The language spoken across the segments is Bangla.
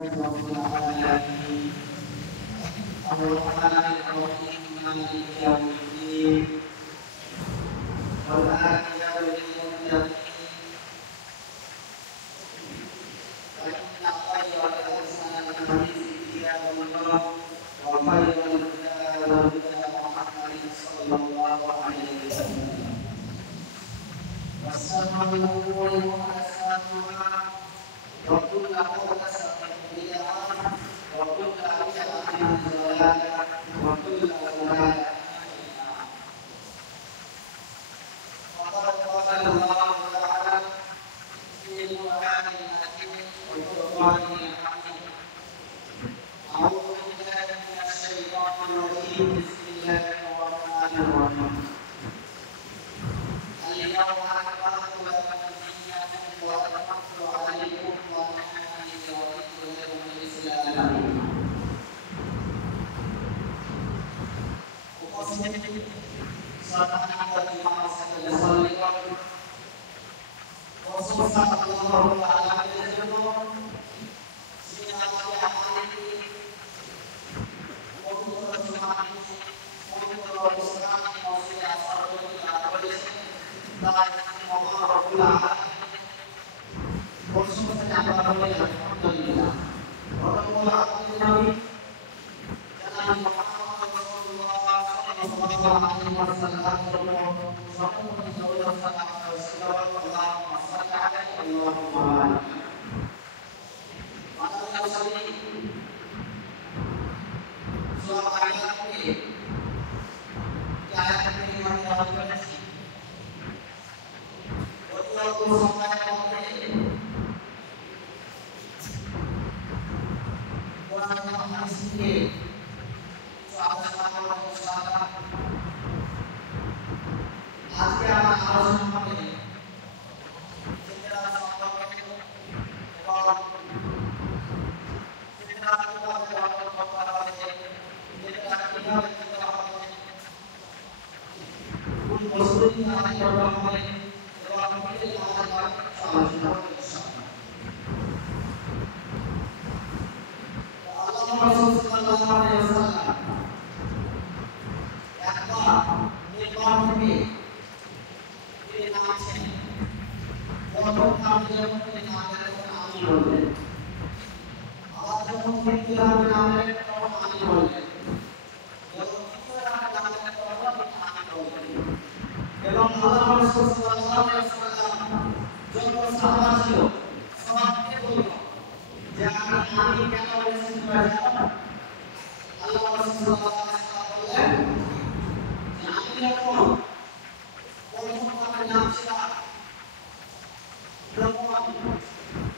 رب العالمين الرحمن الرحيم مالك يوم الدين والعاقبة للمتقين فإن خير الحسنى الحديث كتاب الله وخير الهدى هدى محمد صلى الله عليه وسلم وشر الأمور محدثاتها وكل محدثة بدعة وكل بدعة ضلالة وكل ضلالة في النار. وقد قال الله تعالى في القرآن الحكيم والفرقان الحميد أعوذ بالله من الشيطان الرجيم بسم الله الرحمن الرحيم اليوم أكملت لكم دينكم وأتممت عليكم ونعمتي ورضيت لكم الإسلام دينا. উপস্থিত সম্মানিত ইমাম সাহেব সাল্লাল্লাহু আল্লাহু তাআলার জন্য যিনি আমাকে আমাদেরকে পবিত্র জুমাতে পবিত্র ইসলামে মসজিদে আসার জন্য দান করেছেন তাই আল্লাহ রাব্বুল আলামিন প্রশংসা জানাতে হবে আলহামদুলিল্লাহ। রব্বুল আলামিন জানান মুহাম্মদ রাসূলুল্লাহ সাল্লাল্লাহু আলাইহি ওয়াসাল্লাম সম্পূর্ণ দৌলত সালাম ও সালাওয়াত আল্লাহুম্মা সাল্লি আলাইহি আল্লাহুম্মা বারিক আলা সাল্লি সূরা আল-কারিমে আয়াত কারিমা তেলাওয়াত করেছি অল্প সময়ের মধ্যে কোরআন এবং হাদিস থেকে আলোচনা করব ইনশাআল্লাহ। আজকে আমার আলোচনা হবে ফিতরা সম্পর্কে এবং ফিতরা কিভাবে ব্যবহার করতে হবে, ফিতরা কিভাবে করতে হবে, কোন প্রস্তুতি আমাদের করতে হবে এবং ফিতরা আমাদের আলোচনা করব ইনশাআল্লাহ। আল্লাহ রাসূল সাল্লাল্লাহু আলাইহি ওয়াসাল্লাম একবার নির্বাণ থেকে ফিরে আসেন যখন তার যখন তিনি নামের আমি বললেন, আবার যখন মৃত্যু হবে নামের তখন আমি বললেন, যখন মৃত্যু হবে নামের তখন আমি বললেন। এবং আল্লাহ রাসূল সাল্লাল্লাহু আলাইহি ওয়াসাল্লাম যত সাহাবা ছিল সবাইকে বলল যে আমি কেন বলেছি তোমরা জানো? আল্লাহ রাসূল সাল্লাল্লাহু আলাইহি ওয়াসাল্লাম বললেন যে আমি যখন প্রথম আমার নাম ছিল তখন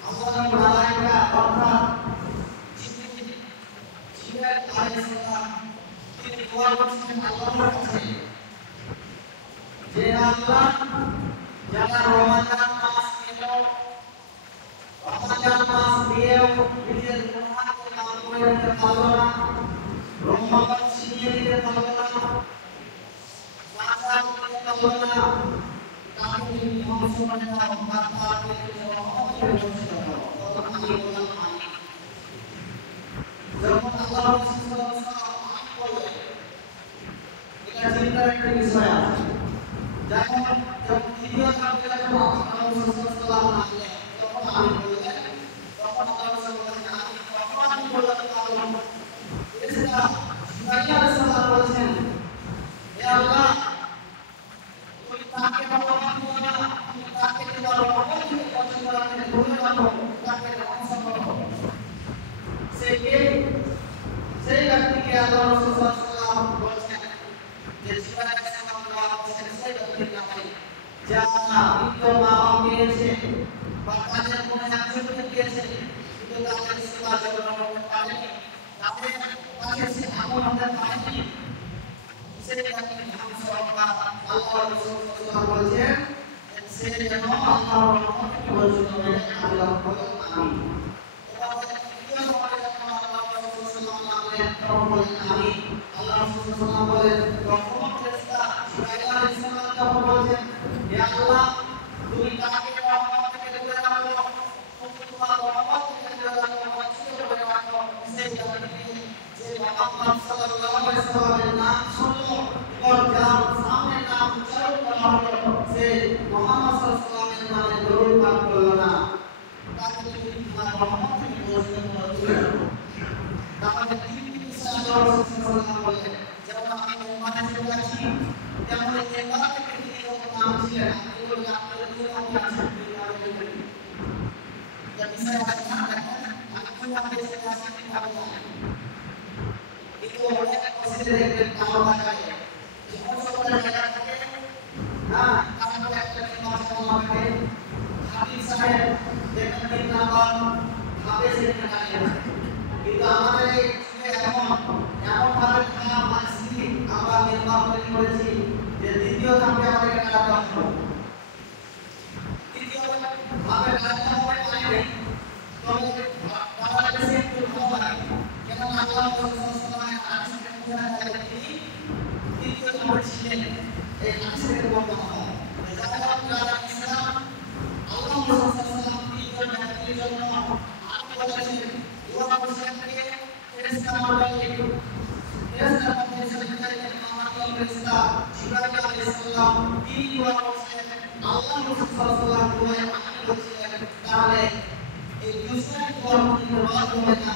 আল্লাহর মালায়েকা অর্থাৎ জিবরাইল আলাইহিস সালাম তিনি দোয়া করছেন আল্লাহর কাছে যে আল্লাহ যারা রমাদান মাস এলো, রমাদান মাস দিয়েও নিজের গুনাহকে মাফ করে দিতে পারলো না, রমাদান ছিনিয়ে দিতে পারলো না, নাজাত দিতে পারলো না, তাকে তুমি ধ্বংস করে দাও, তাকে তুমি রহমত করে বঞ্চিত করো। তখন আমি বললাম আমি। যখন আল্লাহ রাসূল সাল্লাল্লাহু আলাইহি ওয়াসাল্লাম আমি বললেন, এটা চিন্তার একটা বিষয় আছে। যখন দ্বিতীয় ধাপে যখন আল্লাহ রাসূল সাল্লাল্লাহু আলাইহি ওয়াসাল্লাম আসলেন, তখন আমি বললেন, তখন আল্লাহ রাসূল বলেন আমি তখন আমি বললাম আল্লাহ ফেরেশতা জিবরাইল আলাইহিস সালাম বলেছেন, হে আল্লাহ তুমি তাকে রহমত করো না, তুমি তাকে তোমার রহমত থেকে বঞ্চিত রাখতে দূরে রাখো, তাকে ধ্বংস করো। সেই ব্যক্তিকে আল্লাহ রাসূল সাল্লাল্লাহু আলাইহি ওয়াসাল্লাম বলেছেন যে জিবরাইল আলাইহিস সালাম বলেছেন সেই ব্যক্তির নামে যারা মৃত মা বাবা পেয়েছে বা তাদের কোনো অ্যাক্সিডেন্ট পেয়েছে কিন্তু তাদের সেবা যত্ন করতে পারেনি, তাদের কাছে সে আমল হতে পারেনি, সেই ব্যক্তির ধ্বংস বা আল্লাহ রাসূল সাল্লাল্লাহু আলাইহি ওয়াসাল্লাম বলেছেন সে যেন আল্লাহর রহমত থেকে বঞ্চিত হয়ে যায়। আল্লাহ বলেন আমিন। এবং তৃতীয় নম্বরে যখন আল্লাহ রাসূল সাল্লাল্লাহু আলাইহি ওয়াসাল্লাম তখন বলেন আমিন। আল্লাহ রাসূল সাল্লাল্লাহু আলাইহি ওয়াসাল্লাম বলেন তখন ফেরেশতা জিবরাইল আলাইহিস সালাম তখন বলেছেন, হে আল্লাহ তুমি তাকে রহমত থেকে দূরে রাখো, তুমি তোমার রহমত থেকে দূরে রাখো, মোহাম্মদ সাল্লাল্লাহু আলাইহি ওয়াসাল্লামের নাম শুনলো এবং যার সামনে নাম উচ্চারণ করা হলো সে মোহাম্মদ সাল্লাল্লাহু আলাইহি ওয়াসাল্লামের নামে দরুদ পাঠ করলো না, তাকে যদি তোমার রহমত থেকে বঞ্চিত করা হলো। তাহলে তিনি সাল্লাল্লাহু আলাইহি ওয়াসাল্লাম বলেন, যেমন আমি উম্মাতে আছি তেমন এই উম্মাত থেকে তিনি নাম ছিলেন, এগুলো আপনাদের জন্য আছে yang bisa dikatakan aku ambil situasi kamu itu oleh konsider kalau pakai itu saudara katakan nah kamu akan memakai habis saya dengan tindakan habis dengan itu আমাদের এমন ভাবে মানসিক আমরা নির্মাণ করেছি যে দ্বিতীয় ধাপে আমাদের কাজ হবে দ্বিতীয় ভাবে কাজ হবে মানে তো আমাদের কাছে একটু হয় কেন আল্লাহ রাসূলুল্লাহ সাল্লাল্লাহু আলাইহি ওয়াসাল্লাম তিনি দ্বিতীয় ধাপে ছিলেন এই হাদিসের বর্ণনা হয় যারা যারা ইসলাম আল্লাহ রাসূলুল্লাহ সাল্লাল্লাহু আলাইহি ওয়াসাল্লাম তিন জন্য আর বলেছেন ওয়া মুসলিমকে ফেরেশতা মালাইকা ফেরেশতা ফেরেশতা জিবরাইল আলাইহিস সালাম তিনি ওয়া মুসলিম আল্লাহ রাসূলুল্লাহ সাল্লাল্লাহু আলাইহি ওয়াসাল্লাম বলেছিলেন তাহলে এই দুসরা কর্মী রওয়াজ হবে না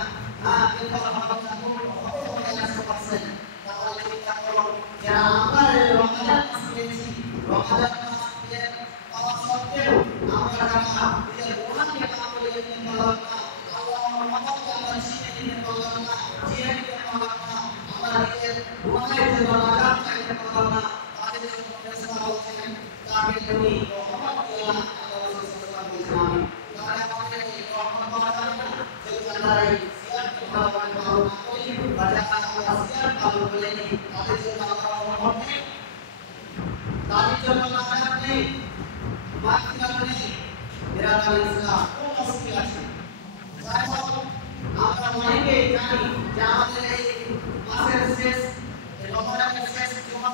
এটা হবে না 100% তাহলে চিন্তা করুন যারা আমরা রমজান মাস পেয়েছি রমজান মাস পেয়ে পাওয়া সত্ত্বেও আমরা যারা নিজের গুনাহকে ক্ষমা করে দিতে পারলাম না আল্লাহর রহমতকে আমরা ছিনিয়ে নিতে পারলাম না জিয়ে নিতে পারলাম না আমরা নিজের গুনাহের জন্য নাজাত চাইতে পারলাম না তাদের জন্য ফেরেশতা বলছেন তাকে তুমি রহমত দিও না আল্লাহ রাসূলুল্লাহ সাল্লাল্লাহু আলাইহি ওয়াসাল্লাম আমাদের এই রহমত পাওয়া যাবে না যদি আমরা এই সিয়ারকে ভালো না করি বা যারা আমরা সিয়ার ভালো বলে নেই তাদের জন্য আমরা রহমত নেই তাদের জন্য নাজাত নেই মাগফিরাত নেই বিরাদার ইসলাম কোন মুশকিল আছে যাই হোক আমরা অনেকেই জানি যে আমাদের এই মাসের শেষ এই রমজানের শেষ জুমা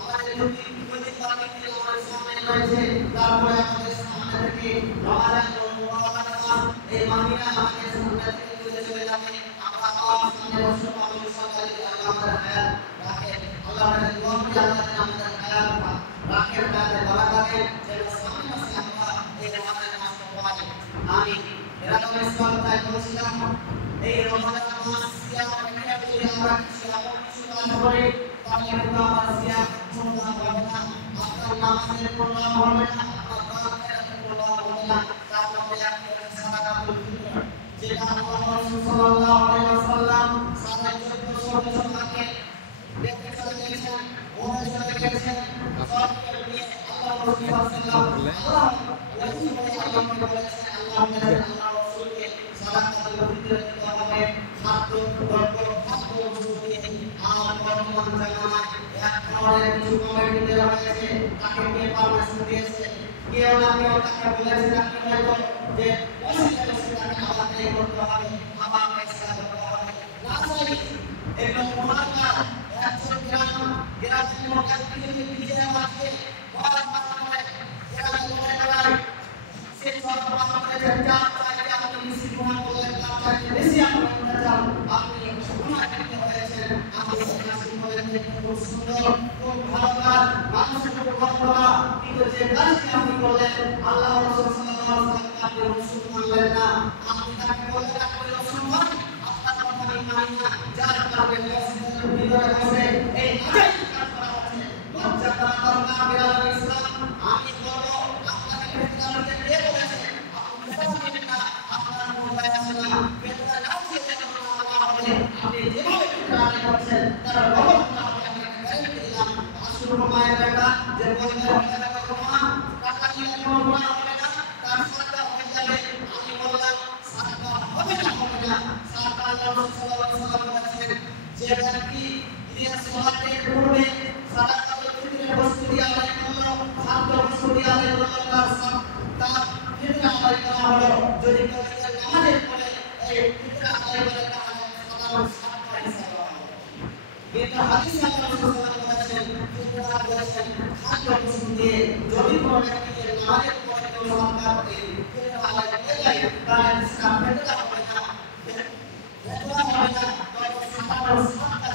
আমাদের দুই দিন বাকি আমাদের সামনে রয়েছে তারপরে আমাদের সামনে থেকে রমজান মুবারক মাস এই মাহিনা আমাদের সামনে থেকে চলে যাবে আমরা আল্লাহর সামনে বসে পাবো ইনশাআল্লাহ আল্লাহ আমাদের হায়াত রাখেন আল্লাহ আমাদের দোয়া করি আল্লাহ আমাদের হায়াত রাখেন তাদের বারাকাত যেন সামনে মাসে আমরা এই রমজান মাস পাই আমিন বিরাদার ইসলাম তাই বলছিলাম এই রমজান মাস সিয়াম রেখে যদি আমরা সিয়াম কিছু কাজ করি তাহলে কিন্তু আমরা সিয়াম পূর্ণ হবে না আপনার নামাজের পূর্ণ হবে না আপনার দানের পূর্ণ হবে না তারপরে আপনি সাদাকাতুল ফিতর যেটা আল্লাহ রাসূল সাল্লাল্লাহু আলাইহি ওয়াসাল্লাম সাড়ে 1400 বছর আগে দেখতে চলে গেছেন ওরা চলে গেছেন সবকে নিয়ে আল্লাহ রাসূল সাল্লাল্লাহু আলাইহি ওয়াসাল্লাম আল্লাহ বলেছেন আল্লাহ রাসূলকে সাদাকাতুল ফিতর দিতে হবে খাদ্য দ্রব্য খাদ্য বস্তু দিয়ে আর বর্তমান জামানায় এক ধরনের কিছু কমিটি দেওয়া হয়েছে তাকে কে পারমিশন দিয়েছে কেউ না কেউ তাকে বলেছে আপনি হয়তো যে ওসিলাকে আমাদের এই করতে হবে আবার পয়সা করতে হবে না সরি এবং মহাকার 100 গ্রামের মধ্যে যদি পিছিয়ে আছে বড় মাত্রায় যারা মনে করে সে সব আমাদের যা চাই আপনি বেশি গুনাহ করলেন না চাই বেশি আপনারা চান আপনি গুনাহ করতে হয়েছে আপনি সন্ন্যাসী বলেন খুব সুন্দর খুব ভালো কাজ মানুষের উপকার করা কিন্তু যে কাজটি আপনি করলেন আল্লাহ রাসূল সাল্লাল্লাহু আলাইহি ওয়াসাল্লাম আপনি রাসূল মানলেন না আপনি তাকে বললেন আপনি রাসূল মান আপনার কথা আমি মানি না যার কারণে মসজিদের ভিতরে বসে এই আজাইব কাজ করা হচ্ছে লজ্জা করা দরকার বিরাদার ইসলাম আমি বলবো আপনাকে ফেতনাতে কে বলেছে আপনি জানেন না আপনার মোবাইল আছে না ফেতনা নাও যেতে হবে আপনি যেভাবে ফেতনা করছেন তার রহমত না হবে আমি গ্যারান্টি দিলাম আসল মায়ের বেটা যে বললেন টাকা দিয়ে কোনো গুনাহ হবে না তার সাদা হয়ে যাবে আমি বললাম সাদা হবে না সাদা রাসূল সাল্লাল্লাহু আলাইহি ওয়াসাল্লাম বলেছেন যে ব্যক্তি ইলিয়াস সালাতের পূর্বে সাদাকাতুল ফিতরের বস্তু দিয়ে আদায় করলো খাদ্য বস্তু দিয়ে আদায় করলো তার ফিতরা আদায় করা হলো যদি কেউ নামাজের পরে এই ফিতরা আদায় করে তাহলে সাদাকাতুল সাদকা হিসাব হবে কিন্তু হাদিসে আল্লাহ রাসূল সাল্লাল্লাহু আলাইহি ওয়াসাল্লাম ফিতরা বলেছেন খাদ্য বস্তু দিয়ে যদি কোনো ব্যক্তি নামাজের পরে কেউ সাদকা করে ফিতরা আদায় করে তাহলে ইসলাম ফিতরা হবে না ফিতরা হবে না তবে সাদাকাতুল সাদকা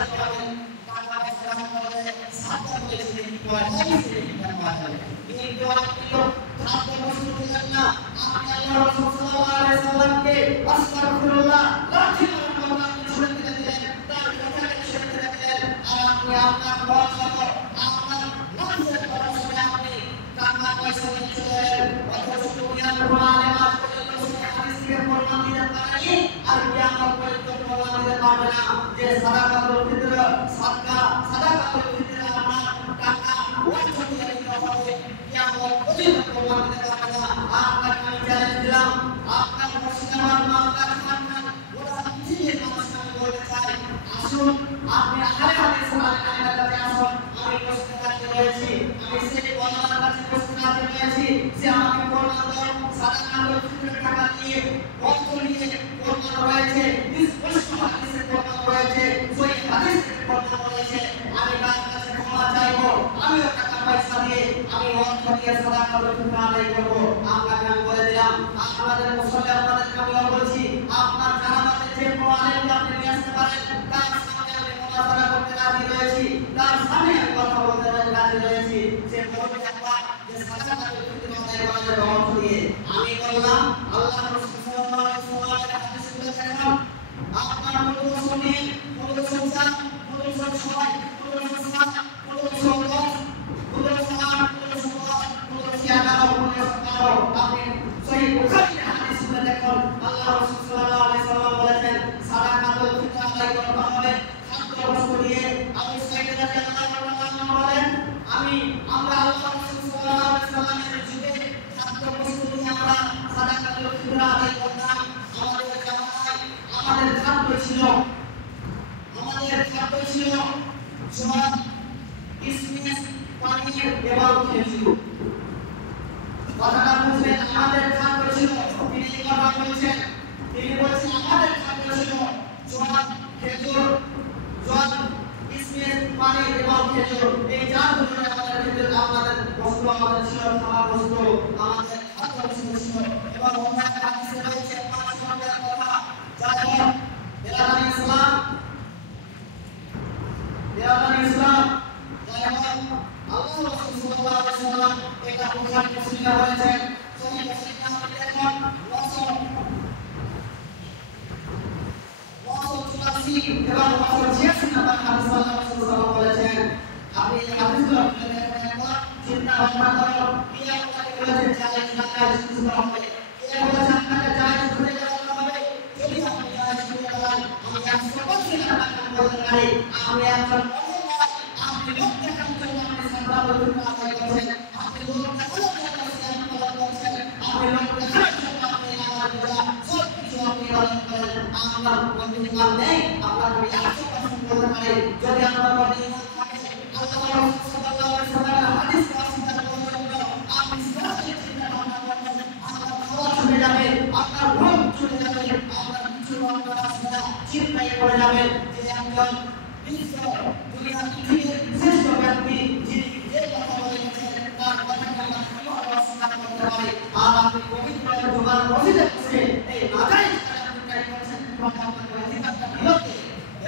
পয়সা নিয়ে চলে গেলেন, অথচ দুনিয়ার কোনো আলেম আজ পর্যন্ত সেই হাদিস থেকে প্রমাণ দিতে পারেনি, আর কিয়ামত পর্যন্ত প্রমাণ দিতে পারবে না যে সাদাকাতুল ফিতর, সাদাকাতুল ফিতর আমরা টাকা অর্থ দিয়ে দিতে হবে, কিয়ামত পর্যন্ত প্রমাণ দিতে পারবে না। আপনাকে আমি চ্যালেঞ্জ দিলাম, আপনার মুর্শিদাবাদ মামলা খান ওরা পৃথিবীর মানুষকে আমি বলতে চাই, আসুন আপনি আহলে হাদিস আলেমের কাছে আসুন। আমি প্রশ্ন করতে রয়েছি, আমি সেই বলার কাছে প্রশ্ন করতে রয়েছি, সে আমাকে প্রমাণ দাও সাদাকাতুল ফিতর টাকা দিয়ে অর্থ নিয়ে প্রমাণ রয়েছে, স্পষ্ট হাদিসে প্রমাণ রয়েছে, সহিহ হাদিসে প্রমাণ রয়েছে। আমি তার কাছে ক্ষমা চাইবো, আমিও টাকা পয়সা দিয়ে আমি অর্থ দিয়ে সাদাকাতুল ফিতর আদায় করবো। আপনাকে আমি বলে দিলাম, আপনাদের মুসল্লি আপনাদেরকে আমি বলছি, আপনার জানাতে যে কোনো আলেমকে আপনি নিয়ে আসতে পারেন, তার সামনে আমি মুনাজারা করতে রাজি রয়েছি, তার সামনে আমি কথা বলতে রাজি রয়েছি, সে বলবে একবার যে সাদাকাতুল ফিতর আদায় করা যাবে অর্থ দিয়ে। আমি বললাম আল্লাহ রাসূল সাল্লাল্লাহু আলাইহি ওয়াসাল্লামের হাদিস বলেছেন, আপনার কোনো শুনে কোনো সংসার কোনো সবাই কোনো সংসার কোনো সংগঠন কোনো সমাজ কোনো সমাজ কোনো সিয়াগার কোনো সকার আপনি সহিহ বুখারীর হাদিস শুনে দেখুন, আল্লাহ রাসূল সাল্লাল্লাহু আলাইহি ওয়াসাল্লাম বলেছেন সাদাকাতুল ফিতর আদায় করতে হবে খাদ্য বস্তু দিয়ে। আবু সাঈদ রাদিয়াল্লাহু আনহু বলেন, আমরা আল্লাহ রাসূল সাল্লাল্লাহু আলাইহি ওয়াসাল্লামের যুগে খাদ্য বস্তু দিয়ে আমরা সাদাকাতুল ফিতর আদায় করতাম। আমাদের জামানায় আমাদের খাদ্য ছিল জোয়ার, কিশমিশ, পানির এবং খেজুর। কথাটা বুঝলেন, আমাদের খাদ্য ছিল, তিনি এই কথা বলছেন, তিনি বলছেন আমাদের খাদ্য ছিল জোয়ার, খেজুর, জল, কিশমিশ, পানি এবং খেজুর। এই চার ধরনের আমাদের খেজুর আমাদের বস্তু আমাদের ছিল, খাবার বস্তু আমাদের খাদ্য বস্তু ছিল। এবং অন্য হাদিসে রয়েছে 5 নম্বরের কথা, যেমন বেলাল ইসলাম যেমন আল্লাহ রাসূল সাল্লাল্লাহু আলাইহি ওয়াসাল্লাম এটা বুখারী মুসলিমে বলেছেন, সহিহ মুসলিম নাম্বার দেখুন 984 এবং 986 নাম্বার হাদিস আল্লাহ রাসূল সাল্লাল্লাহু আলাইহি ওয়াসাল্লাম বলেছেন। আপনি এই হাদিসগুলো পড়ে দেখবেন, একবার চিন্তা ভাবনা করুন, কি আপনাকে বলেছেন জায়েজ না জায়েজ কিছু হবে, কে বলেছেন আপনাকে জায়েজ ধরে রাখতে হবে। যদি আপনি জায়েজ ধরে রাখেন, আমি 100% আপনাকে বলতে পারি, আপনি একজন আপনি লোক দেখার জন্য আপনি সাদাকাতুল ফিতর আদায় করছেন, আপনি লোক দেখার জন্য আপনি পালন করছেন, আপনি লোক দেখার জন্য আপনি নামাজ রোজা সব কিছু আপনি পালন করেন। আপনার মধ্যে ঈমান নেই, আপনাকে 100% বলতে পারি, যদি আপনার মধ্যে ঈমান থাকে, আল্লাহ রাসূল সাল্লাল্লাহু আলাইহি ওয়াসাল্লামের হাদিস অস্বীকার করার জন্য আপনি সরাসরি চিন্তা ভাবনা করবেন, আপনার খাওয়া চলে যাবে, আপনার ঘুম চলে যাবে, আপনার কিছু আপনার আসলে চিন্তায় পড়ে যাবেন যে একজন বিশ্ব দুনিয়ার পৃথিবীর শ্রেষ্ঠ ব্যক্তি যিনি যে কথা বলেছেন তার কথাকে আমরা কিভাবে অস্বীকার করতে পারি। আর আপনি পবিত্র জুমার মসজিদে বসে এই নাজায়েজ কাজ করছেন, কিভাবে আপনার অধিকারটা বিরোধী।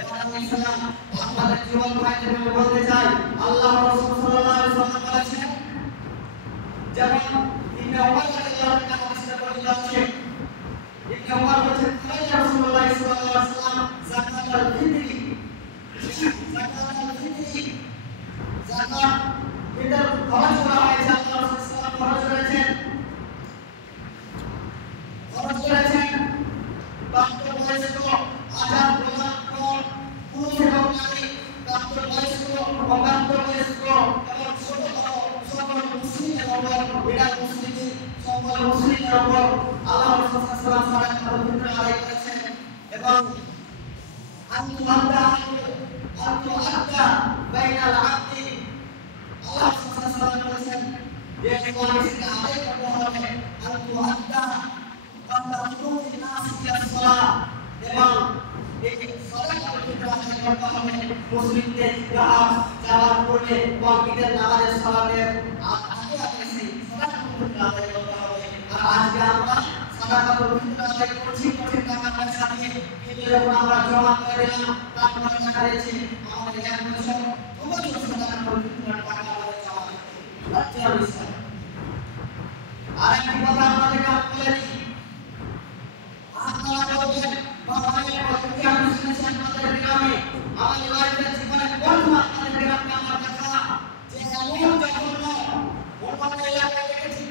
এবার আমি ইসলাম আপনাদের জীবন ভাইদের আমি বলতে চাই, আল্লাহ রাসূল সাল্লাল্লাহু আলাইহি ওয়াসাল্লাম বলেছেন, যেমন ইবনে ওমর রাদিয়াল্লাহু আনহু হাদিসে বর্ণিত আছে, ইবনে ওমর বলেছেন রাসূলুল্লাহ সাল্লাল্লাহু আলাইহি ওয়াসাল্লাম যাকাতুল ফিতর জাকাত এটা খরচ করা হয়েছে, আল্লাহ রাসূল সাল্লাল্লাহু আলাইহি ওয়াসাল্লাম খরচ করেছেন। প্রাপ্ত বয়স্ক আজাদ প্রদান পর পুরুষ এবং নারী, প্রাপ্ত বয়স্ক অপ্রাপ্ত বয়স্ক এবং ছোট বড় সকল মুসলিমের উপর, বিরাট মুসলিম সকল মুসলিমের উপর আল্লাহ রাসূল সাল্লাল্লাহু আলাইহি ওয়াসাল্লাম সাদাকাতুল ফিতর আদায় করেছেন। এবং আনতু বাইনাল আবদি, আল্লাহ সাল্লাল্লাহু আলাইহি ওয়াসাল্লাম বলেছেন যে মানুষকে আদায় করতে হবে আনতু নাস ইলা সালাহ, এবং এই সালাতুল ফিতর আদায় করতে হবে মুসলিমদের ঈদগাহ যাওয়ার পূর্বে এবং ঈদের নামাজের সালাতের আগে আগে সেই সালাতুল ফিতর আদায় করতে হবে। আর আজকে আমরা সাদাকাতুল ফিতর আদায় করছি, কোটি টাকা পয়সা দিয়ে ঈদের উপর আমরা জমা করে দিলাম, তারপর টাকা দিয়েছি, আমাদের এক বছর দুবছর সাদাকাতুল ফিতর টাকা আমাদের জমা করতে হবে। আর একটি কথা আপনাদেরকে বলে দিই, আপনারা বলবেন বাবাদের পক্ষে আমি শুনেছি আপনাদের গ্রামে, আমাদের বাড়িতে জীবনে প্রথম আপনাদের গ্রামে আমার দেখা যে এমন জঘন্য অন্য এলাকায় দেখেছি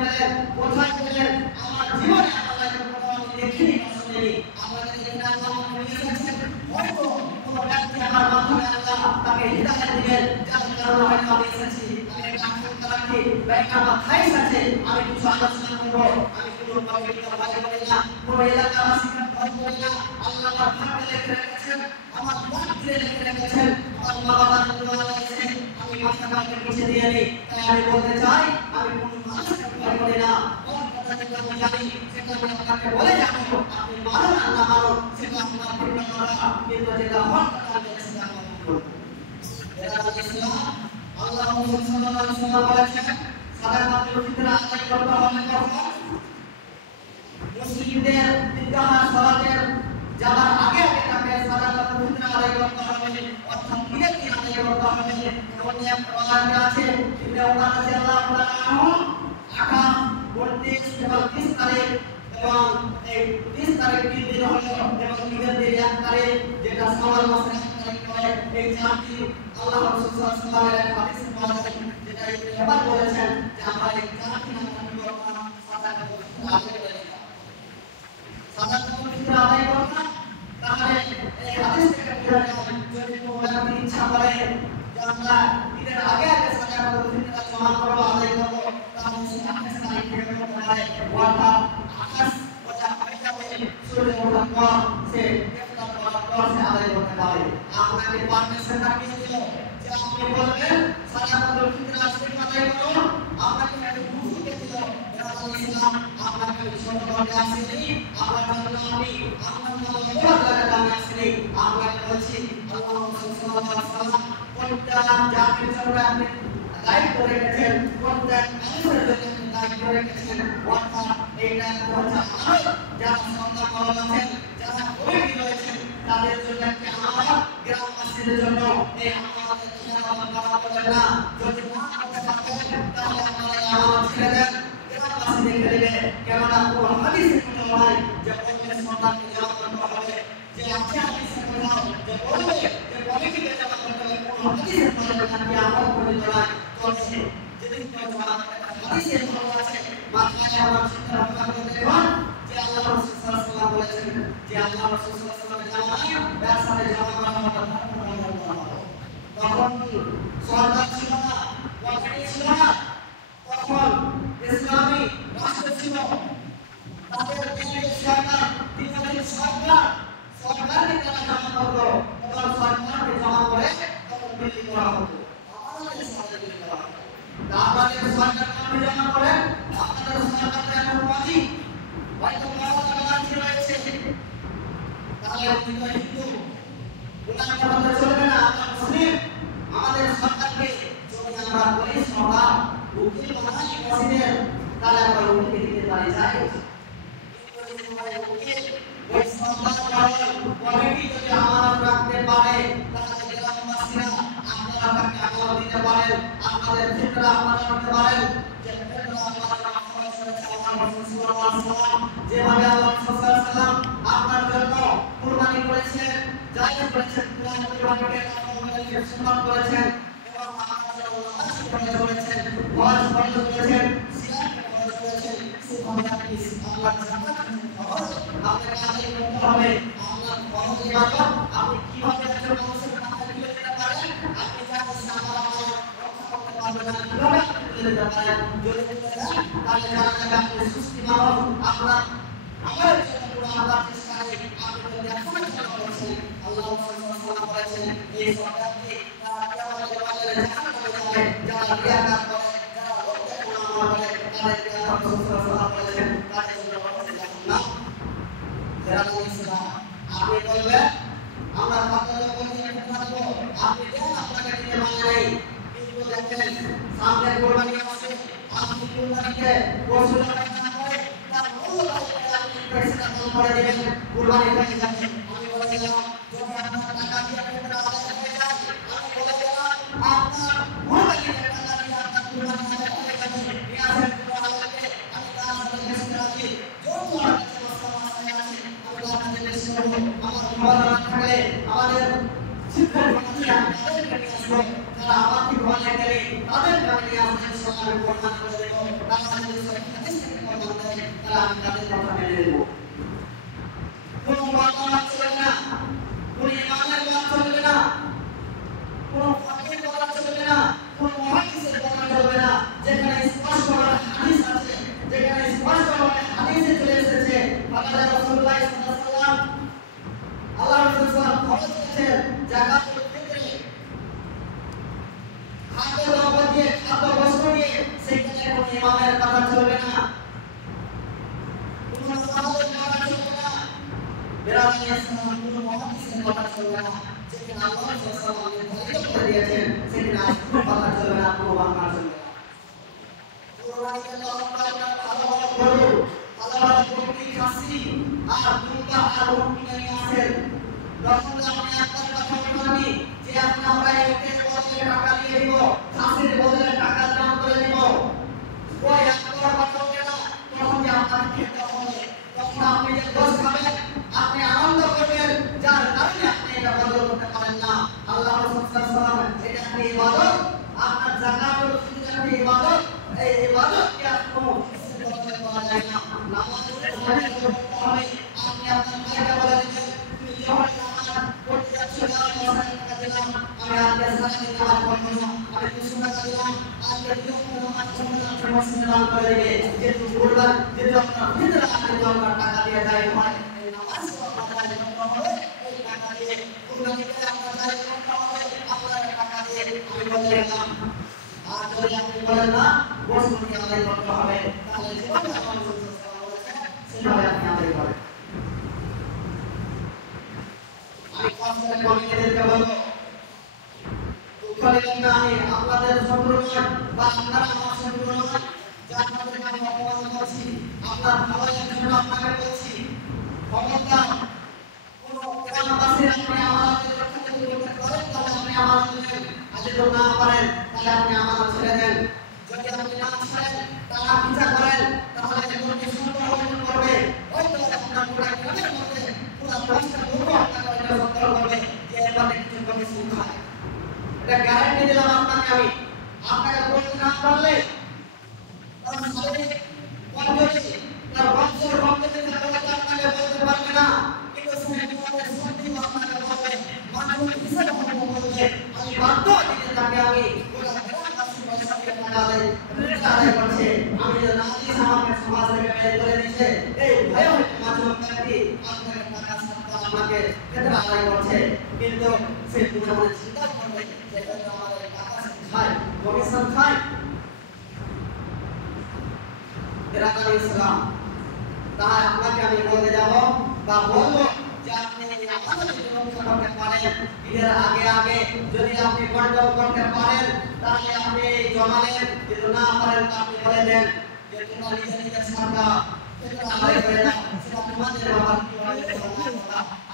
পেলেন, কোথায় পেলেন? আমার জীবনে আল্লাহ কোথাও আমি দেখিনি বা শুনিনি। আপনাদের এখানে আল্লাহ আমাকে নিয়ে এসেছেন, হয়তো কোনো ব্যক্তি আমার মাধ্যমে আল্লাহ তাকে হিদায়াত দিবেন, যার কারণে হয়তো আমি এসেছি। আমি একটা আশঙ্কা রাখি বা একটা মাথায় এসেছে, আমি কিছু আলোচনা করবো। আমি কোনো পবিত্র ভয় করি না, কোনো এলাকাবাসীকে ভয় করি না। আল্লাহ আমার ভাগ্যে লিখে রেখেছেন, আমার ভাগ্যে লিখে রেখেছেন, আমার মা বাবার দোয়া রয়েছে, আমি মাথা কাটে পিছিয়ে দিয়ে নিই। তাই আমি বলতে চাই, আমি কোনো মানুষকে ভয় করি না। কোন কথা যেটা আমি জানি সেটা আমি আপনাকে বলে যাবো, আপনি মানো না না মানো সেটা আপনার ভিন্ন করা, কিন্তু যেটা হক আমি সেটা আমি করবো। এরা ইসলাম আল্লাহ সাল্লাল্লাহু আলাইহি ওয়াসাল্লাম বলেছেন, সালাতুল ফিতর আদায় করতে হবে কখন? মুসলিমদের ঈদগাহ সালাতের যাওয়ার আগে আগে তাকে সালাতুল ফিতর আদায় করতে হবে, অর্থাৎ ঈদের দিন আদায় করতে হবে। এমন নিয়ম প্রমাণ আছে, ইবনে উমর রাদিয়াল্লাহু তাআলা আনহু 28, 29 এবং 30 তারিখ এবং এই 30 তারিখ 3 দিন হলো এবং ঈদের দিন 1 তারিখ, যেটা শাওয়াল মাসের 1 তারিখ হয়। এই 4 দিন আল্লাহ রাসূল সাল্লাল্লাহু আলাইহি ওয়াসাল্লামের হাদিসে পাওয়া যায়, যেটা ইবনে উমর বলেছেন যে আমরা এই 4 দিন আমরা সালাতুল ফিতর আদায় করি। সালাতুল ফিতর আদায় করব না, তাহলে এই হাদিস থেকে বোঝা যায় যদি কোনো ব্যক্তি ইচ্ছা করে যে আমরা ঈদের আগে আগে সালাতুল ফিতর জমা করব, আদায় করব, তাহলে সে 28 তারিখ থেকে করতে পারে। অর্থাৎ আকাশ ওটা হয়ে যাবে, সূর্য ওঠার পর সে ইফতার করার পর সে আদায় করতে পারে। আপনাকে পারমিশনটা কে দিল যে আপনি বলবেন সালাতুল ফিতর আজকে আদায় করব? আপনাকে একটা বুঝু কে দিল? ইসলাম আপনাকে ছোট করে আসেনি, আপনার জন্য আমি আপনার নামে বড় লাগাতে আসেনি। আপনাকে বলছি আল্লাহ সাল্লাল্লাহু আলাইহি ওয়াসাল্লাম কোনটা জাতির জন্য আপনি দায়িত্ব রেখেছেন, কোনটা মানুষের জন্য দায়িত্ব রেখেছেন, অর্থাৎ এইটা হচ্ছে আমার যারা সন্তান আছেন, যারা গরিব রয়েছেন তাদের জন্য একটা আমানত, গ্রামবাসীদের জন্য এই আমানতের খেয়াল করা হবে না। যদি না করতে পারেন তাহলে আপনারা এই আমানত ছেড়ে দেন, গ্রামবাসী দেখে নেবে। কেননা কোনো হাদিসে কোনো নয় যে কমিটির সন্তানকে জমা করতে হবে, যে আছে হাদিসে কোনো যে বলবে যে কমিটিকে জমা করতে হবে, কোনো হাদিসে বলে না যে আমল করে নয়। তবে যদি কেউ জমা হাদিসে ভালো আছে মাথায় আমার চিন্তা ভাবনা করে দেখুন যে আল্লাহ রাসূল সাল্লাল্লাহু আলাইহি ওয়াসাল্লাম বলেছেন যে আল্লাহ রাসূল সাল্লাল্লাহু আলাইহি ওয়াসাল্লাম যার সাথে জমা করা হবে তখন সরকার ছিল না, কমিটি ছিল না, তখন ইসলামী রাষ্ট্র ছিল। তাদের দেশের সরকার বিপরীত সরকারকে তারা জমা করতো এবং সরকারকে জমা করে তখন বিলি করা হতো। আমাদের সাথে বিলি করা হতো। আমাদের সরকার কর্মী জমা করে আপনাদের সরকার এখন পাজি হয়তো মহাত্মা রয়েছে, তাহলে আপনি তো হিন্দু ওনার কথা চলবে না, আপনার মুসলিম। আমাদের সরকারকে যদি আমরা বলি সরকার উকিল বানাই প্রেসিডেন্ট, তাহলে আমরা উকিল দিতে পারি যায়। ওই সরকার কমিটি যদি আমানত রাখতে পারে তাহলে গ্রামবাসীরা আপনারা তাকে আমানত দিতে পারেন, আপনাদের ফিতরা আপনারা করতে পারেন। যে ফিতরা আপনারা যেভাবে আল্লাহ সাল্লাল্লাহু আলাইহি ওয়াসাল্লাম আপনার জন্য কুরবানি করেছেন, জায়েজ করেছেন, কুরবানিকে আপনাদের সুন্নাত করেছেন এবং আপনার জন্য নামাজ করেছেন, ওয়াজ করেছেন, সিয়াম করেছেন, সেভাবে আপনি আল্লাহর জান্নাত আপনাকে আদায় করতে হবে। আল্লাহর ফরজ ইবাদত আপনি কিভাবে একজন মানুষের মাথা তুলে দিতে পারেন, আপনি জানেন সামাল রক্ষা করতে পারবেন না, কিভাবে তুলে দিতে পারেন। যদি তাহলে জানা যাবে আপনি সুস্থ মানুষ, আপনার আমার জন্য আল্লাহ চেষ্টা করে আপনি যদি এখন চেষ্টা করছেন। আল্লাহ সাল্লাল্লাহু আলাইহি ওয়াসাল্লাম বলেছেন এই সরকারকে তারা কিয়ামতের মাঠে জাহান্নামে যাবে, যারা রিয়াকার করে, যারা লোক দেখানো করে, তাদেরকে আল্লাহ সাল্লাল্লাহু আলাইহি ওয়াসাল্লাম বলেছেন তাদের জন্য বলেছেন জাহান্নাম। যারা ইসলাম আপনি বলবেন আমরা কতজন বলি থাকবো, আপনি দেন আপনাকে দিতে মানে নাই, কিন্তু দেখেন সামনে কুরবানি আছে, আপনি কুরবানিতে পশু জবাই না করে তার মূল্য আপনি পয়সা দান করে দিবেন, কুরবানি হয়ে যাবে। আমি বলেছিলাম যদি আপনার টাকা দিয়ে কুরবানি আদায় হয়ে যায়, আমি বলে দিলাম আপনার কুরবানির টাকা দিয়ে আপনার কুরবানি আদায় হয়ে যাবে। এই আসেন কুরবানিতে আমি তার সাথে বেশি রাখি যত আছে সমস্যা আছে আমি আপনাদের বেশি করব। আমার কুরবানি না থাকলে আমাদের শিক্ষক ভাইরা তাদেরকে নিয়ে আসবো, যারা আমাকে কুরবানি করে তাদের গ্রামে নিয়ে আসবেন, সরকার কুরবানি করে দেবো। তারা দেয় তাহলে আমি তাদের কথা মেনে নেব। কোনো মাতামাত চলবে না, কোনো ইমামের কথা চলবে না, কোনো ফাকির কথা চলবে না, কোনো মুহাদ্দিসের কথা চলবে না। যেখানে স্পষ্ট হাদিস আছে, যেখানে স্পষ্ট হাদিসে চলে এসেছে ফাকাদ রাসূলুল্লাহ সাল্লাল্লাহু আলাইহি ওয়াসাল্লাম আল্লাহ রাসূল সাল্লাল্লাহু আলাইহি ওয়াসাল্লাম বলেছেন যাকাতুল ফিতরে খাদ্য বাবদ দিয়ে খাদ্য বস্তু দিয়ে সেখানে কোনো ইমামের কথা চলবে না, কোনো সাহাবীর কথা চলবে না, বেরাদারি ইসলাম কোনো মুহাদ্দিসের কথা চলবে না। যেখানে আল্লাহ রাসূল সাল্লাল্লাহু আলাইহি ওয়াসাল্লাম বলে দিয়েছেন সেখানে কোনো কথা চলবে না, কোনো বাংলা চলবে না। কুরবানিতে আল্লাহ গরু, আল্লাহ বকরি খাসি আর দুম্বা আর উটনি নিয়ে আসেন। তখন আপনি আপনার কথা শুনবেন যে আমরা এর বদলে টাকা দিয়ে দিব, খাসির বদলে টাকা দাম করে দিব। ওই আপনার কথা হবে না, তখন যে আপনার খেতে হবে, তখন আপনি যে গোশ খাবেন আপনি আনন্দ করবেন, যার কারণে আপনি এটা বদল করতে পারেন না। আল্লাহ রাসূল সাল্লাল্লাহু আলাইহি ওয়াসাল্লাম এটা একটি ইবাদত, আপনার যাকাতুল ফিতর একটি ইবাদত। এই ইবাদতকে আপনি কিসে বদলে করা যায় না। নামাজ পড়তে হবে, আপনি আপনার ভাইকে বলে দিবেন তুমি যখন নামাজ পড়তে যাচ্ছ টাকা দিলাম, আমি আজকে সারাদিন নামাজ পড়ব না, আমি 200 টাকা দিলাম, আজকে যখন নামাজ পড়ব না আপনি মসজিদে দান করে দিবে। যেহেতু বলবেন যেহেতু আপনার ভিতরে আপনি দরকার টাকা দিয়ে যায় হয় এই নামাজ পড়তে হবে, এই টাকা দিয়ে কুরবানিতে আপনার যায় করতে হবে, আপনার টাকা দিয়ে আমি বলে দিলাম। আর যদি আপনি বলেন না বসুন আদায় করতে হবে, তাহলে যেভাবে আমার রাসূল সাল্লাল্লাহু আলাইহি ওয়াসাল্লাম সেভাবে আপনি আদায় করেন। আমি কষ্টের কমিটিদেরকে বলবো দুঃখ নেবেন না, আমি আপনাদের শত্রু নয় বা আপনারা আমার শত্রু নয়, যে আপনাদেরকে আমি অপমান করছি, আপনার ভালোর জন্য আপনাকে বলছি। খবরদার কোনো গ্রামবাসীর আপনি আমাদের রক্ষা করতে পারেন তাহলে আপনি আমাদের দেন, আর যদি না পারেন তাহলে আপনি আমাদের ছেড়ে দেন। যদি আপনি না ছাড়েন তারা বিচার করেন তাহলে এগুলোকে সত্য অর্জন করবে, হয়তো আপনার পুরা গ্রামের মধ্যে পুরা 10টা লোক আপনাকে এটা সত্য করবে যে এবারে কিছু কমিশন খায়। এটা গ্যারান্টি দিলাম আপনাকে আমি। আপনাকে বলতে না পারলে তার শারীরিক পদ্ধতি তার বংশের পদ্ধতি আপনাকে বলতে পারবে না, কিন্তু সেই সত্যি আপনাকে বলবে, মানুষ হিসেবে বলবে আমি বাধ্য দিতে তাকে আমি পুরো গ্রামবাসী পয়সা দিয়ে টাকা আদায় করছে, আমি যে না দিয়ে আমাকে সমাজ থেকে বের করে দিচ্ছে, এই ভয় মাঝে ব্যক্তি আপনাকে টাকা সাথে আপনাকে ক্ষেত্রে আদায় করছে। কিন্তু সে মনে চিন্তা করবে যে এটা আমাদের টাকা খায়, কমিশন খায়। বেরাদারি ইসলাম তাই আপনাকে আমি বলতে যাব বা বলবো যে আপনি আমাদের রক্ষা করতে পারেন, ঈদের আগে আগে যদি আপনি কন্ট্রোল করতে পারেন তাহলে আপনি জমালেন, যদি না পারেন তো আপনি বলে দেন যে তোমরা নিজের নিজের সরকার সেটা আদায় করে দাও, সেটা তোমাদের ব্যাপার, কি হয়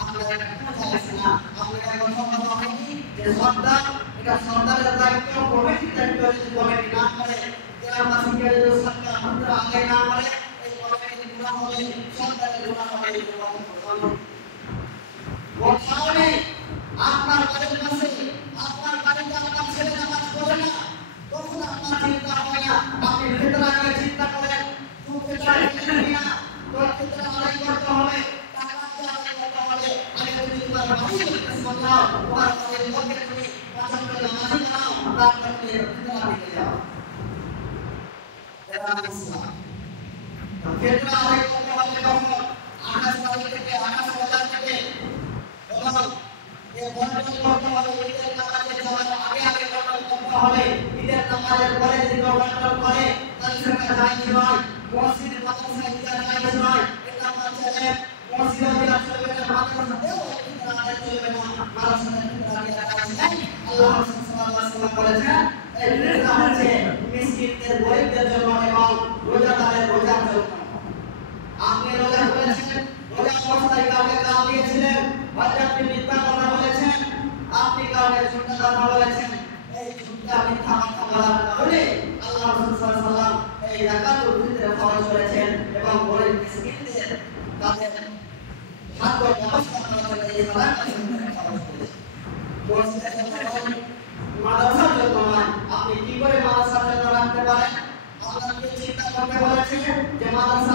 আপনারা এটা কোনো চাইছেন না। আপনারা কথা হয়নি যে সরকার এটা সরকারের দায়িত্ব, কমিটির দায়িত্ব, যদি কমিটি না করে গ্রামবাসীকে যদি সরকার আদায় না করে এই কমিটির গুনাহ হবে, সরকারের গুনাহ হবে। কোথাও নেই আপনার বাড়ির পাশে আপনার বাড়িতে আপনার ছেলে নামাজ পড়ে না, তখন আপনার চিন্তা হয় না, আপনি ভেতরে আগে চিন্তা করেন তুই ভেতরে না তোর ভেতরে আদায় করতে হবে, টাকা আদায় করতে হবে। আমি যদি তোমার বাড়িতে সামলাও তোমার বাড়ির লোককে তুমি পছন্দ করে নামাজ নাও, তারপর তুমি ভেতরে দিতে যাও। এটা ইসলাম। ভেতরে আদায় করতে হবে কখন? আকাশ বাড়ি থেকে আকাশ বাজার থেকে এবং এই বন্টন করতে হবে, ঈদের নামাজে যাওয়ার আগে আগে বন্টন করতে হবে, ঈদের নামাজের পরে যদি বন্টন করে তাহলে সেটা জায়েজ নয়, মসজিদ মাদ্রাসা ঈদের জায়েজ নয়। এটা আমরা ছেলে মসজিদে ঈদের চলবে না, মাদ্রাসাতেও ঈদের আদায় চলবে না, মাদ্রাসাতে ঈদের আদায় জায়েজ নাই। আল্লাহ রাসূল সাল্লাল্লাহু আলাইহি ওয়াসাল্লাম বলেছেন এই ঈদটা হচ্ছে মিসকিনদের গরিবদের জন্য এবং রোজাদারের রোজার জন্য। আপনি রোজা করেছেন, রোজা অবস্থায় কাউকে গাল দিয়েছিলেন, হয়তো আপনি মিথ্যা কথা বলেছেন, আপনি কাউকে ঝুঁটা কথা বলেছেন, এই ঝুঁটা মিথ্যা কথা বলার কারণে আল্লাহ রাসূল সাল্লাল্লাহু আলাইহি ওয়াসাল্লাম এই যাকাতুল ফিতর ফরজ করেছেন এবং গরিব মিসকিনদের তাদের খাদ্য ব্যবস্থা করার জন্য এই সালাত ফরজ করেছেন। মসজিদের জন্য মাদ্রাসার জন্য নয়। আপনি কি করে মাদ্রাসার জন্য রাখতে পারেন? আপনাকে চিন্তা করতে বলেছে যে মাদ্রাসা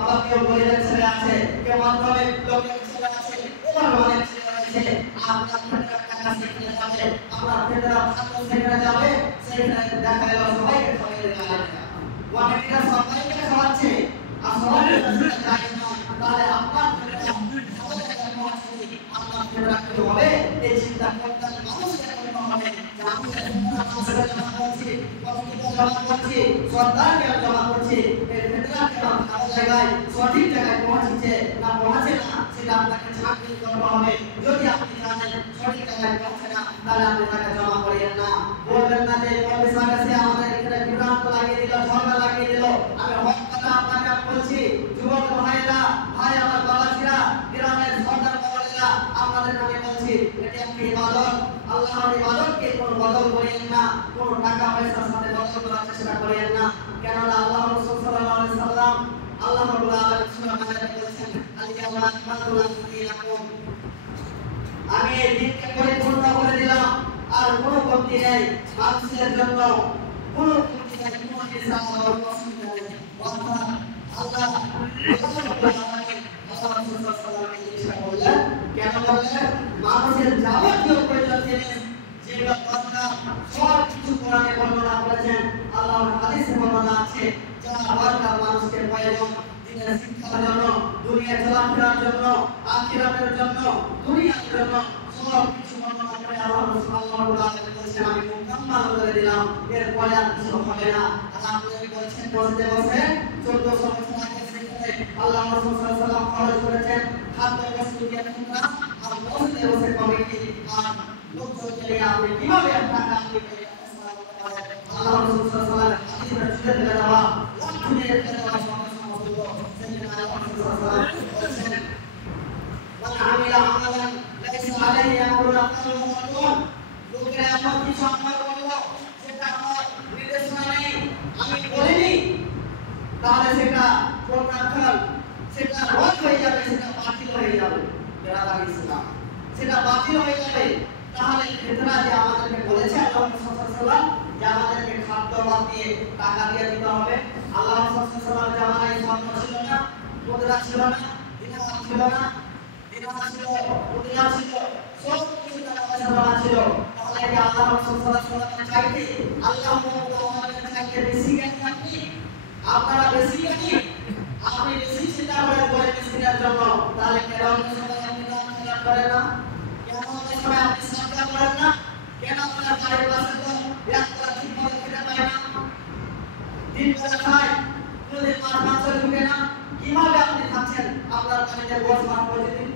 আবার কেউ গরিবের ছেলে আছে, কেউ মাধ্যমিক লোকের ছেলে আছে, এবার অনেক ছেলে রয়েছে। আপনার ফেডারেল টাকা সেখানে যাবে, আপনার ফেডারেল খাদ্য সেখানে যাবে, সেখানে দেখা গেল সবাইকে খাওয়াই দেওয়া কমিটিরা সবাইকে খাওয়াচ্ছে আর সবাইকে যায় না, তাহলে আপনার ফেডারেল আপনার ফেডারেল কি হবে? এই চিন্তা করতে মানুষকে করতে হবে যে আমি মানুষকে জমা করছি, কমিটিকে জমা করছি, সরকারকে জমা করছি, এই ফেডারেলকে ভালো জায়গায় সঠিক জায়গায় পৌঁছেছে না পৌঁছে না সেটা আপনাকে ছাঁকনি করতে হবে। যদি আপনি জানেন সঠিক জায়গায় পৌঁছে না, তাহলে আপনি তাকে জমা করিয়েন না। বলবেন না যে কমিশন এসে আমাদের এখানে বিভ্রান্ত লাগিয়ে দিল, ঝগড়া লাগিয়ে দিল। আমি হক কথা আপনাকে বলছি, যুবক ভাইরা, ভাই আমার বাবাজিরা, গ্রামের সরকার বাবাজিরা, আপনাদের নামে বলছি, এটি একটি ইবাদত। আল্লাহর ইবাদতকে কোনো বদল করিয়েন না, কোনো টাকা পয়সার সাথে বদল করার চেষ্টা করিয়েন না। কেননা আল্লাহ রাসূল সাল্লাল্লাহু আলাইহি সাল্লাম আল্লাহ রাব্বুল আলামিন সূরা মাইদাতে বলেছেন, আল-ইয়াওমা আকমালতু লাকুম দীনাকুম, আমি এই দিনকে পরিপূর্ণ করে দিলাম, আর কোনো কমতি নেই মানুষের জন্য, কোনো কমতি নেই, কোনো হিসাব আর অসুবিধা নেই। অর্থাৎ আল্লাহ রাব্বুল আলামিন আল্লাহ রাসূল সাল্লাল্লাহু আলাইহি ওয়াসাল্লাম বললেন, কেন বললেন? মানুষের যাবতীয় প্রয়োজন জিনিস যেগুলো দরকার সব কিছু কোরআনে বর্ণনা করেছেন, আল্লাহর হাদিসে বর্ণনা আছে, যা দরকার মানুষকে প্রয়োজন দিনের শিক্ষার জন্য, দুনিয়ায় চলাফেরার জন্য, আখিরাতের জন্য, দুনিয়ার জন্য সব কিছু বর্ণনা করে আল্লাহ রাব্বুল আলামিন বলেছেন, আমি মুকাম্মাল করে দিলাম, এরপরে আর কিছু হবে না। আল্লাহ বলেছেন বসে বসে 1400 বছর আগে সেখানে আল্লাহ রাসূল সাল্লাল্লাহু আলাইহি ওয়াসাল্লাম খরচ করেছেন খাদ্য বস্তু দিয়ে তোমরা আর বসে বসে কমিটি আর লোকজনকে নিয়ে আপনি কিভাবে টাকা আপনি আল্লাহ রাসূল সাল্লাল্লাহু আলাইহি ওয়াসাল্লাম হাদিসে ছুটে দেওয়া লক্ষণের দেওয়া সমস্ত সেখানে আল্লাহ রাসূল সাল্লাল্লাহু আলাইহি ওয়াসাল্লাম বলেছেন, মান আমিলা আমালান লাইসা আলাইহি আমরুনা ফাহুয়া লোকেরা এমন কিছু আমল করলো সেটা আমার নির্দেশনা নেই, আমি বলিনি, তাহলে সেটা প্রত্যাখ্যান, সেটা রদ হয়ে যাবে, সেটা বাতিল হয়ে যাবে। বেরাদার ইসলাম সেটা বাতিল হয়ে যাবে। তাহলে ফেতরা যে আমাদেরকে বলেছে আল্লাহ রাসূল সাল্লাল্লাহু আলাইহি ওয়াসাল্লাম যে আমাদেরকে খাদ্য বাদ দিয়ে টাকা দিয়ে দিতে হবে, আল্লাহ রাসূল সাল্লাল্লাহু আলাইহি ওয়াসাল্লাম জামানায় স্বর্ণ ছিল না, মুদ্রা ছিল না, দিনার ছিল না, দিনার ছিল, মুদ্রা ছিল, সব কিছু টাকা পয়সা ছিল। তাহলে কি আল্লাহ রাসূল সাল্লাল্লাহু আলাইহি ওয়াসাল্লাম চাইতে আল্লাহ রাব্বুল চাইতে বেশি জ্ঞানী আপনি, আপনারা বেশি জ্ঞানী, আপনি বেশি চিন্তা করেন মিসকিনের জন্য, তাহলে কেন সবাই আপনি দান খেলাপ করেন না? কেন সবাই আপনি সাদকা করেন না? কেন আপনার বাড়ির পাশে তো একবার ঠিক মতো খেতে পায় না, দিন বেলা খায়, কোনদিন মাছ ঢুকে না, কিভাবে আপনি খাচ্ছেন? আপনার বাড়িতে বস মাছ প্রতিদিন,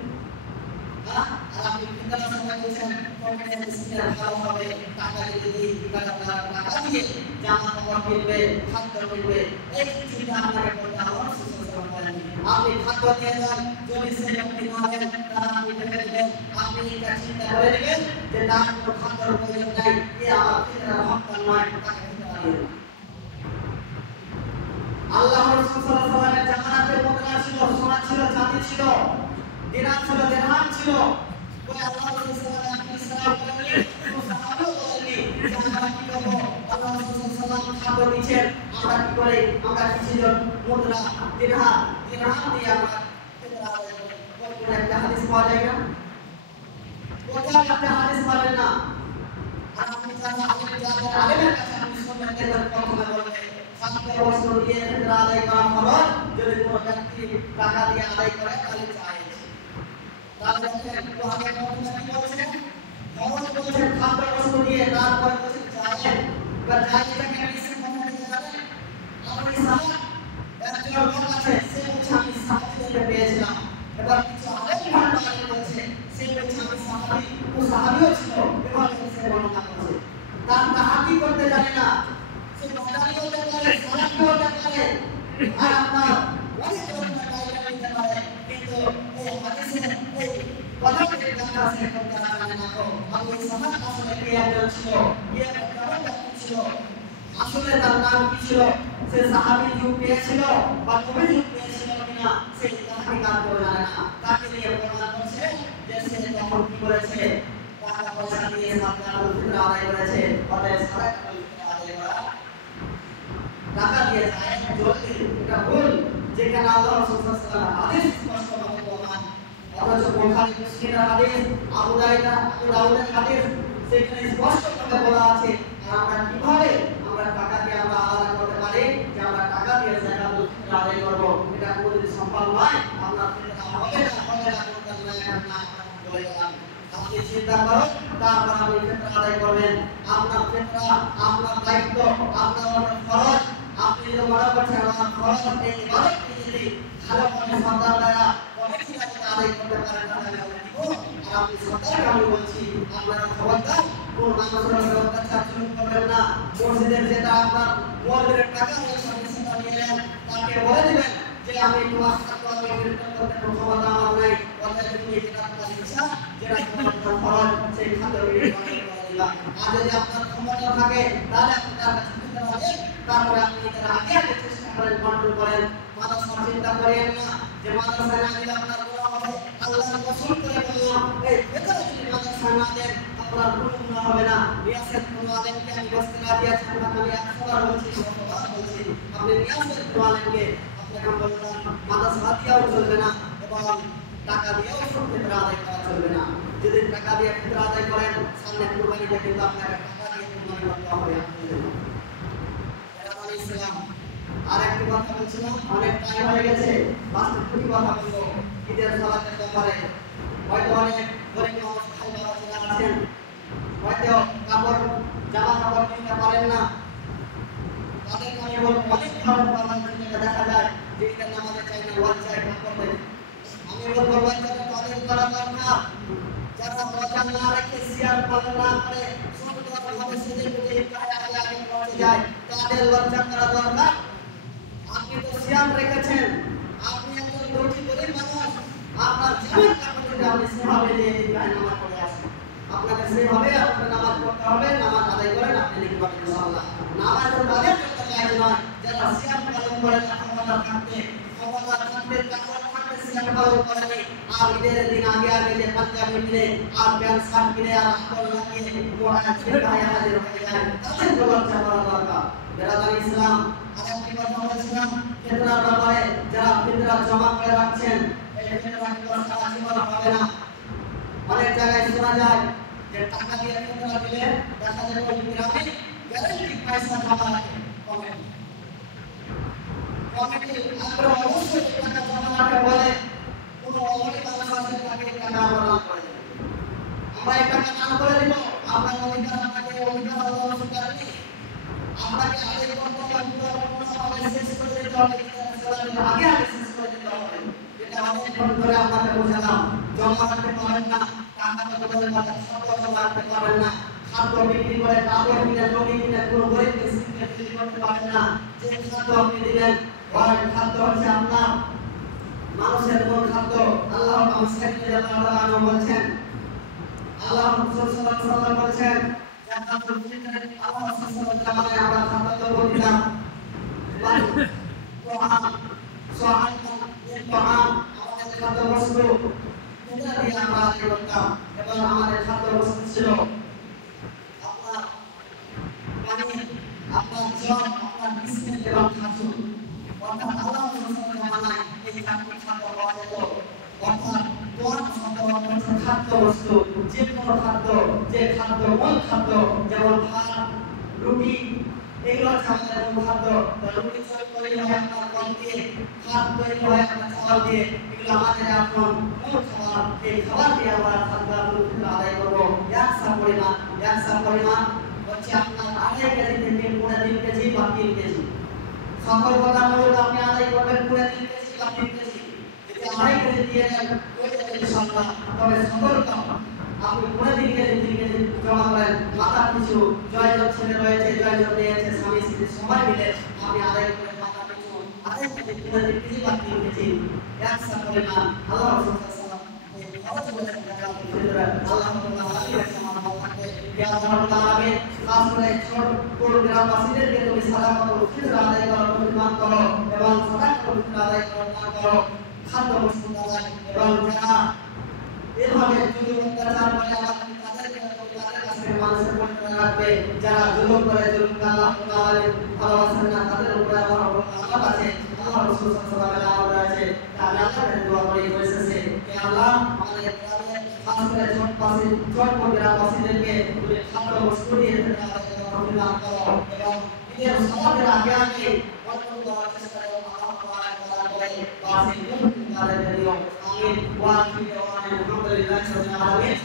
আর আপনি কিভাবে সবাই বলছেন কমিটি মিসকিনের ভালো হবে, টাকা দিয়ে দিই, টাকা দিয়ে জামা কাপড় কিনবে, খাদ্য কিনবে, এই চিন্তা আপনাকে করতে হবে। আপনি খাদ্য দিয়ে যান, যদি সে ব্যক্তি না দেন তারা আপনি দেখে দেবেন, আপনি এটা চিন্তা করে নেবেন যে তার কোনো খাদ্যর প্রয়োজন নাই, এ আমার ফিতরার হকদার নয়, তাকে দিতে পারি। আল্লাহ রাসূল সাল্লাল্লাহু আলাইহি ওয়াসাল্লামের জামানাতে মুদ্রা ছিল, সোনা ছিল, চাঁদি ছিল, দিনার ছিল, দিরহাম ছিল। ওই আল্লাহ রাসূল সাল্লাল্লাহু আলাইহি ওয়াসাল্লাম বলেননি, কোন সাহাবীও বলেননি যে আমরা কি করব, আল্লাহ রাসূল সাল্লাল্লাহু আলাইহি ওয়াসাল্লাম খাদ্য দিচ্ছেন, আমরা কি করে, আমরা কিছু মুদ্রা, দিরহাম দিয়ে আমরা ফিতরা আদায় করি। কোন একটা হাদিস পাওয়া যায় না, কোথাও একটা হাদিস পাবেন না। আর আপনি যারা আলেমের কাছে আপনি শুনবেন, দেখবেন প্রথমে বলবে খাদ্য বস্তু দিয়ে ফিতরা আদায় করা ফরজ, যদি কোনো ব্যক্তি টাকা দিয়ে আদায় করে তাহলে জায়েজ। তাহলে দেখেন ওয়াহাবে প্রথমে কি বলছেন, ফরজ বলছেন খাদ্য বস্তু দিয়ে, তারপরে বলছেন জায়েজ। এবার জায়েজটা কেন নিছেন কথা বলতে জানেন? আপনি সাহাবা একজন লোক আছে, সে বলছে আমি সাহাবীদের পেয়েছিলাম, এবার কিছু আলেম ভান্ডারে বলছে সে বলছে আমি সাহাবী, ও সাহাবীও ছিল, এভাবে সে বর্ণনা করছে। তার তাহাকি করতে জানে না, সে বাদারি হতে পারে, সালাফি হতে পারে, আর আপনার অনেক ধরনের কায়দা নিতে পারে, কিন্তু এই হাদিসে এই কথাগুলি জানা সে করতে জানে না। তো আর ওই সাহাবা আসলে কে একজন ছিল, কে কেমন ব্যক্তি ছিল, আসলে তার নাম কি ছিল, সে সাহাবী যুগ পেয়েছিল বা নবী যুগ পেয়েছিল কিনা সে তাকে কাজ করে জানে না। তাকে নিয়ে প্রমাণ করছে যে সে তখন কি করেছে, টাকা পয়সা দিয়ে সাদকাতুল ফিতর আদায় করেছে, অতএব সাদকাতুল ফিতর আদায় করা টাকা দিয়ে যায় জলদি, এটা ভুল। যেখানে আল্লাহ রাসূল সাল্লাল্লাহু আলাইহি ওয়াসাল্লাম হাদিস স্পষ্টভাবে বলেন অথচ বুখারী মুসলিমের হাদিস আবু দাউদের হাদিস সেখানে স্পষ্টভাবে বলা আছে আমরা কিভাবে আমরা টাকাকে আমরা আলাদা করতে পারি যে আমরা টাকা দিয়ে যাকাতুল ফিতর আদায় করব এটা কোনদিন সম্ভব নয় আমরা ফিতরা হবে না কোনটা না বলে গেলাম আপনি চিন্তা করুন তারপর আপনি ফিতরা আদায় করবেন আপনার ফিতরা আপনার দায়িত্ব আপনার ফরজ আপনি যদি মনে করছেন আমার ফরজ এই ইবাদত যদি ভালোভাবে সন্তান দ্বারা কমিটি আদায় করতে পারেন তাহলে আমরা দিব আর আপনি সন্তানকে আমি বলছি আপনারা খবরদার কোন মানুষের ব্যবস্থা চালু করবেন না মসজিদের যেটা আপনার মসজিদের টাকা ওই সদস্যরা নিয়ে নেন তাকে বলে দিবেন যে আমি তোমার সাথে আমি রিটার্ন করতে ক্ষমতা আমার নাই অর্থাৎ তুমি যেটা তোমার ইচ্ছা যেটা তোমার ফরজ সেই খাতে রিটার্ন করে দিবা আর যদি আপনার ক্ষমতা থাকে তাহলে আপনি তার কাছে যেতে পারেন তারপরে আপনি এর আগে চেষ্টা করেন কন্ট্রোল করেন মাদ্রাসা চিন্তা করেন না যে মাদ্রাসা না দিলে আপনার গুনাহ হবে আল্লাহর কসম করে বললাম এই ভেতরে যদি মাদ্রাসা না দেন আপনার কোনো গুনাহ হবে না রিয়াসত কোনো আলেমকে আমি বসতে রাজি আছি আমি 100বার বলছি 100বার বলছি আপনি রিয়াসত কোনো আলেমকে আপনাকে বললাম মাদ্রাসা দিয়েও চলবে না এবং টাকা দিয়েও ফিতরা আদায় করা চলবে না যদি টাকা দিয়ে ফিতরা আদায় করেন সামনে কুরবানিতে কিন্তু আপনাকে টাকা দিয়ে কুরবানি করতে হবে আপনাদের ইসলাম আরেকটি কথা বলছিলাম অনেক টাইম হয়ে গেছে বাস্তব কিছু কথা বলবো ঈদের সালাতের ব্যাপারে হয়তো অনেক গরিব মানুষ ভাই বাবা যারা আছেন হয়তো জামা কাপড় কিনতে পারেন না তাদেরকে আমি বলবো অনেক ধরনের বাংলাদেশে দেখা যায় যে ঈদের নামাজে চাই না ওয়াজ্জায় কাপড় দেয় আমি বলবো ওয়াজ্জাটা তাদের করা দরকার যারা মজা না রেখে সিয়ার পালন না করে সুন্দরভাবে সেজে গুজে আগে পৌঁছে যায় তাদের লজ্জা করা দরকার আপনি তো সিয়াম রেখেছেন আপনি একজন রুটি গরিব মানুষ আপনার জীবন কাপড় যদি আপনি সেভাবে নিয়ে নামাজ পড়ে আসেন আপনাকে সেভাবে আপনার নামাজ পড়তে হবে নামাজ আদায় করেন আপনি লিখতে পারবেন ইনশাআল্লাহ নামাজ তো তাদের করতে চাই নয় যারা সিয়াম পালন করে ক্ষমতা থাকতে কাপড় থাকতে সিয়াম পালন করেনি আর ঈদের দিন আগে যে পাঞ্জাবি কিনে আর প্যান্ট শার্ট কিনে আর আতর লাগিয়ে ছেলে ভাই হাজির হয়ে যায় তাদের লজ্জা করা দরকার যারা ইসলাম আরেকটি কথা বলেছিলাম ফিতরার ব্যাপারে যারা ফিতরা জমা করে রাখছেন এই ফিতরা কিন্তু সারা জীবন হবে না অনেক জায়গায় শোনা যায় যে টাকা দিয়ে ফিতরা দিলে দেখা যায় ওই গ্রামে গ্যারান্টি পয়সা জমা রাখে কমিটি আমরা অবশ্যই টাকা জমা রাখতে বলে কোনো অমনি মানুষ আছে তাকে টাকা আমরা করে আমরা এই টাকা দান করে দিব আমরা অধিকার আমাকে অধিকার আল্লাহ স্বীকার করি আপনাকে আগে করতে শেষ করে দিতে হবে আগে শেষ করে দিতে হবে যেটা অনেক ধরে আপনাকে বোঝালাম জমা রাখতে পারেন না টাকা বদলে জমা রাখতে পারেন না খাদ্য বিক্রি করে কাপড় কিনে জমি কিনে কোনো গরিবকে বিক্রি করতে পারেন না যে খাদ্য আপনি দিলেন ওই খাদ্য হচ্ছে আপনার মানুষের কোন খাদ্য আল্লাহ আল্লাহ বলছেন আল্লাহ রাসূল সাল্লাল্লাহু আলাইহি ওয়াসাল্লাম বলেছেন জাকাতুল ফিতর আল্লাহ সাল্লাল্লাহু আলাইহি ওয়াসাল্লাম আমরা খাদ্য দিলাম আমাদের খাদ্য বস্তু এটা দিয়ে আমরা করতাম এবং আমাদের খাদ্য বস্তু ছিল আপনার পানি আপনার জল আপনার বিস্কুট এবং খাজুর অর্থাৎ আল্লাহ জামানায় এই খাদ্য পাওয়া যেত অর্থাৎ দোয়ার খাদ্য বস্তু যে কোনো খাদ্য যে খাদ্য মূল খাদ্য যেমন ভাত রুটি এগুলো আমাদের মূল খাদ্য রুটি তৈরি হয় আপনার গম দিয়ে ভাত তৈরি হয় আপনার চাল দিয়ে এগুলো আমাদের এখন মূল খাবার এই খাবার দিয়ে আমরা খাদ্য আদায় করবো একশো পরিমাণ হচ্ছে আপনার 2.5 কেজি থেকে 3.5 কেজি বা 3 কেজি সকল কথামূলক আপনি আদায় করবেন 3.5 কেজি বা 3 কেজি যদি 2.5 কেজি দিয়ে দেন ইনশাআল্লাহ তবে সকল কাম আপনি 3.5 কেজি 3 কেজি জমা করেন মাথা পিছু জয়জন ছেলে রয়েছে জয়জন নিয়েছে স্বামী স্ত্রী সবাই মিলে আপনি আদায় করেন মাথা পিছু 2.5 কেজি 3.5 কেজি বা 3 কেজি একশো পরিমাণ আল্লাহ রাসূল সাল্লাল্লাহু আলাইহি ওয়াসাল্লাম আল্লাহ খাস করে ছোট গ্রামবাসীদেরকে তুমি সালামাতুল ফিতর আদায় করার অনুরোধ করো এবং সাদাকাতুল ফিতর আদায় করো খাদ্য বস্তু আদায় এবং যারা এভাবে জুলুম অত্যাচার করে তাদেরকে তাদের কাছে মানুষের পরিচয় রাখবে যারা জুলুম করে জুলুম আল্লাহ তাআলা ভালোবাসেন না তাদের উপরে আল্লাহ আছে Allah Rasul sallallahu alaihi wasallam dan doa beri bersese ya Allah আমাদের খাস করে ছোট গ্রামবাসীদেরকে তুমি খাদ্য বস্তু দিয়ে প্রতিদান করো এবং নিজের সমাজের আগে আগে বর্তমান দেওয়ার চেষ্টা করো আল্লাহ তাআলা করে বাসী মুক্তিদারের জন্য আমিন ওয়া আখিরু দাওয়ানা আলহামদুলিল্লাহি রাব্বিল আলামিন।